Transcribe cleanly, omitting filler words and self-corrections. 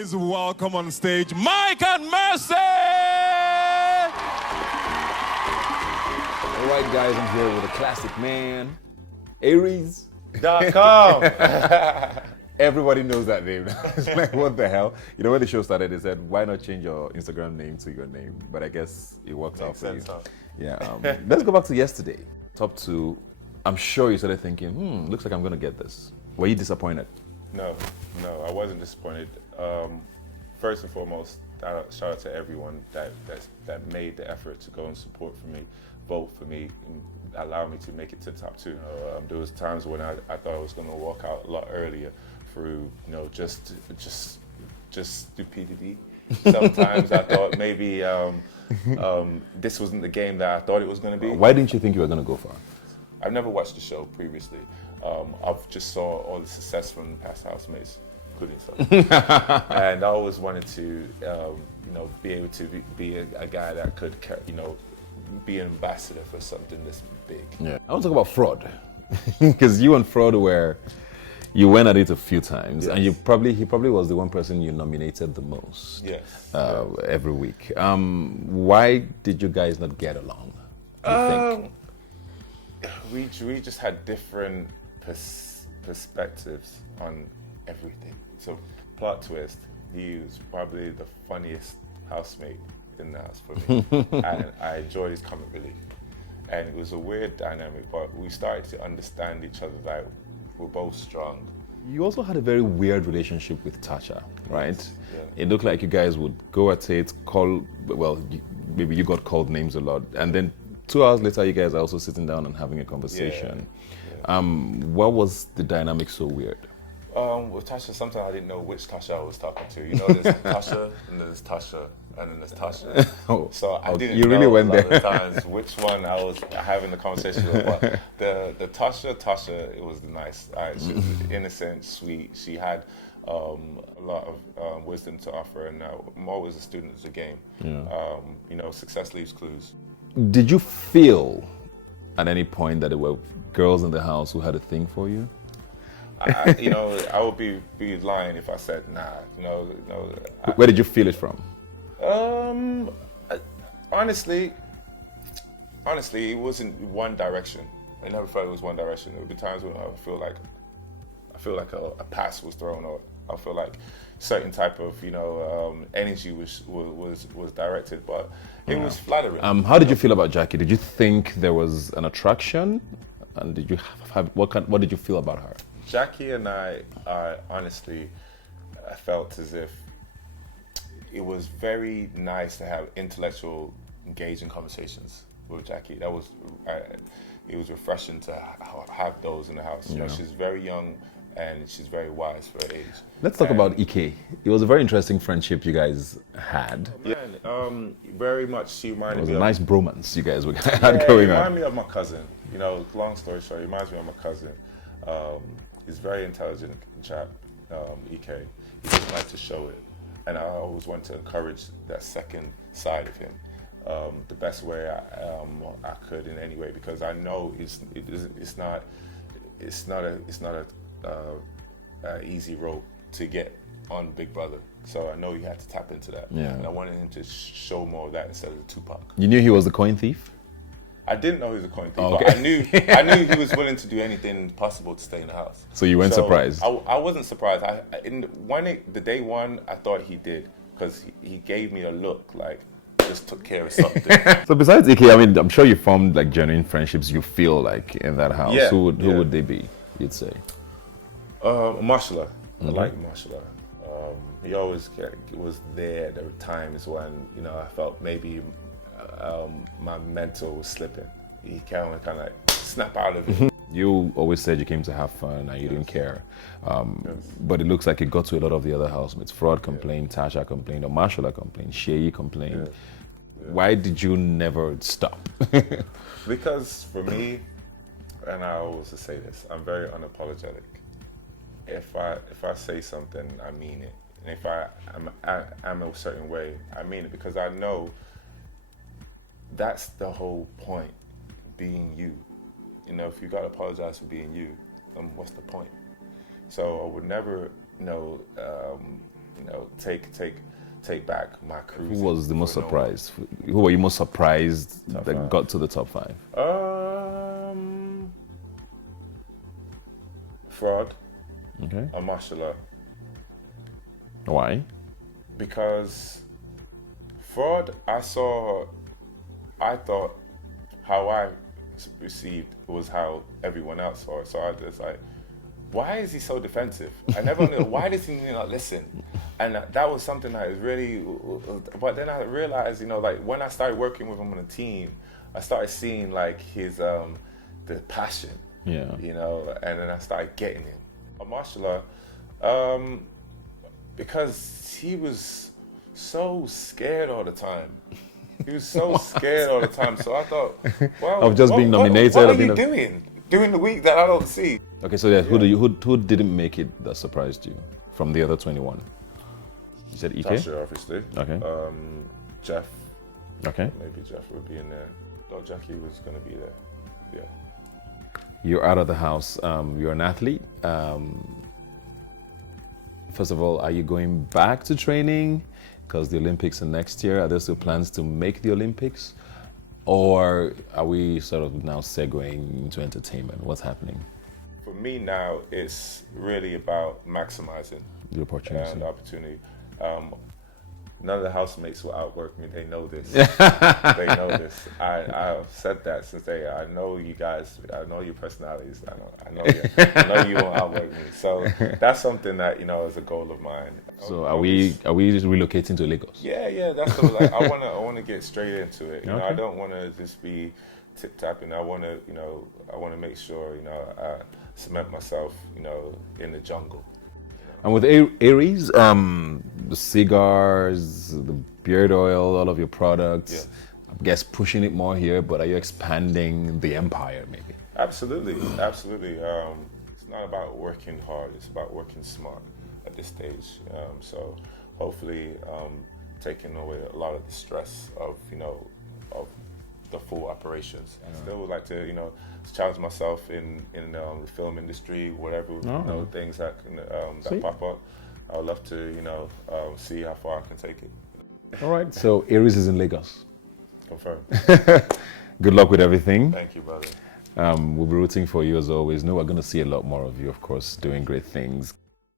Please welcome on stage Mike and Mercy! All right, guys, I'm here with a classic man, Aries.com. Everybody knows that name. It's like, what the hell? You know, when the show started, they said, why not change your Instagram name to your name? But I guess it worked out for you. Huh? Yeah. Let's go back to yesterday. Top 2. I'm sure you started thinking, looks like I'm going to get this. Were you disappointed? No, I wasn't disappointed. First and foremost, shout out to everyone that made the effort to go and support for me, vote for me, and allow me to make it to the top 2. There was times when I thought I was going to walk out a lot earlier through, just stupidity. Sometimes I thought maybe this wasn't the game that I thought it was going to be. Why didn't you think you were going to go far? I've never watched the show previously. I've just saw all the success from past housemates, including some. And I always wanted to, be able to be a guy that could, be an ambassador for something this big. Yeah. I want to talk about Frodd, because you and Frodd you went at it a few times, yes. And he probably was the one person you nominated the most. Yes. Every week. Why did you guys not get along? Do you think? We just had different perspectives on everything. So, plot twist, he was probably the funniest housemate in the house for me. And I enjoyed his comic relief. And it was a weird dynamic, but we started to understand each other, that we're both strong. You also had a very weird relationship with Tasha, right? Yes, yeah. It looked like you guys would go at it, maybe you got called names a lot, and then 2 hours later, you guys are also sitting down and having a conversation. Yeah. What was the dynamic so weird? With Tasha, sometimes I didn't know which Tasha I was talking to. There's Tasha, and there's Tasha, and then there's Tasha. So I didn't you really know went a lot there. of times which one I was having the conversation with. But the Tasha, it was nice. She was innocent, sweet. She had a lot of wisdom to offer, and I'm always a student of the game. Yeah. Success leaves clues. Did you feel at any point that there were girls in the house who had a thing for you? I would be lying if I said nah. Where did you feel it from? Honestly, it wasn't one direction. I never felt it was one direction. There would be times when I feel like a pass was thrown, or I feel like certain type of energy was directed, but it was flattering. How did you feel about Jackie? Did you think there was an attraction, and did you have what did you feel about her? Jackie and I honestly, I felt as if it was very nice to have intellectual, engaging conversations with Jackie. It was refreshing to have those in the house. Yeah. She's very young and she's very wise for her age. Let's talk about Ike. It was a very interesting friendship you guys had. Yeah, very much. She reminded It was me a of, nice bromance you guys had it going on. reminded me of my cousin. Long story short, it reminds me of my cousin. He's a very intelligent chap, Ike. He just likes to show it. And I always want to encourage that second side of him the best way I could in any way, because I know it's not a easy road to get on Big Brother. So I know you had to tap into that. Yeah. And I wanted him to show more of that instead of Tupac. You knew he was the coin thief? I didn't know he was a coin thief, Oh, okay. but I knew he was willing to do anything possible to stay in the house. So you weren't surprised? I wasn't surprised. The day one, I thought he did, because he gave me a look like just took care of something. So besides Ike, I'm sure you formed like genuine friendships you feel like in that house. Yeah, Who would they be, you'd say? Marshala. Mm-hmm. I like Marshala. He always was there at the times when I felt maybe my mental was slipping. He kind of like snap out of it. You always said you came to have fun and you didn't care. But it looks like it got to a lot of the other housemates. Frodd complained, Tasha complained, or Marshala complained, Shay complained. Yeah. Why did you never stop? Because for me, and I always say this, I'm very unapologetic. If I say something, I mean it. And if I'm a certain way, I mean it, because I know that's the whole point, being you. If you gotta apologize for being you, what's the point? So I would never, take back my cruise. Who was the most surprised? Who were you most surprised that got to the top 5? Frodd. Okay. And mashallah. Why? Because Frodd, I thought how I received was how everyone else saw it. So I was like, why is he so defensive? I never knew, why does he not listen? And that was something that is really, but then I realized, like when I started working with him on a team, I started seeing like his, the passion, Yeah. And then I started getting it. Mashallah, because he was so scared all the time. He was so scared all the time. So I thought, well, of just being nominated. What are you doing during the week that I don't see? Okay, so yeah, who didn't make it that surprised you from the other 21? You said Ike? Tasha, obviously. Okay. Jeff. Okay. Maybe Jeff would be in there. Thought Jackie was going to be there. Yeah. You're out of the house. You're an athlete. First of all, are you going back to training? Because the Olympics are next year. Are there still plans to make the Olympics? Or are we sort of now segueing into entertainment? What's happening? For me now, it's really about maximizing The opportunity. the opportunity. None of the housemates will outwork me. They know this. They know this. I've said that since I know you guys. I know your personalities. I know you. I know you won't outwork me. So that's something that is a goal of mine. So are we just relocating to Lagos? Yeah. That's what, I wanna get straight into it. Okay. I don't want to just be tip tapping. I want to make sure I cement myself in the jungle. And with Aries, the cigars, the beard oil, all of your products, Yes. I guess pushing it more here, but are you expanding the empire maybe? Absolutely. It's not about working hard, it's about working smart at this stage. So hopefully taking away a lot of the stress of the full operations. I still would like to challenge myself in the film industry, whatever things that that pop up. I would love to see how far I can take it. All right, so Aries is in Lagos. Confirmed. Good luck with everything. Thank you, brother. We'll be rooting for you as always. Know we're going to see a lot more of you, of course, doing great things.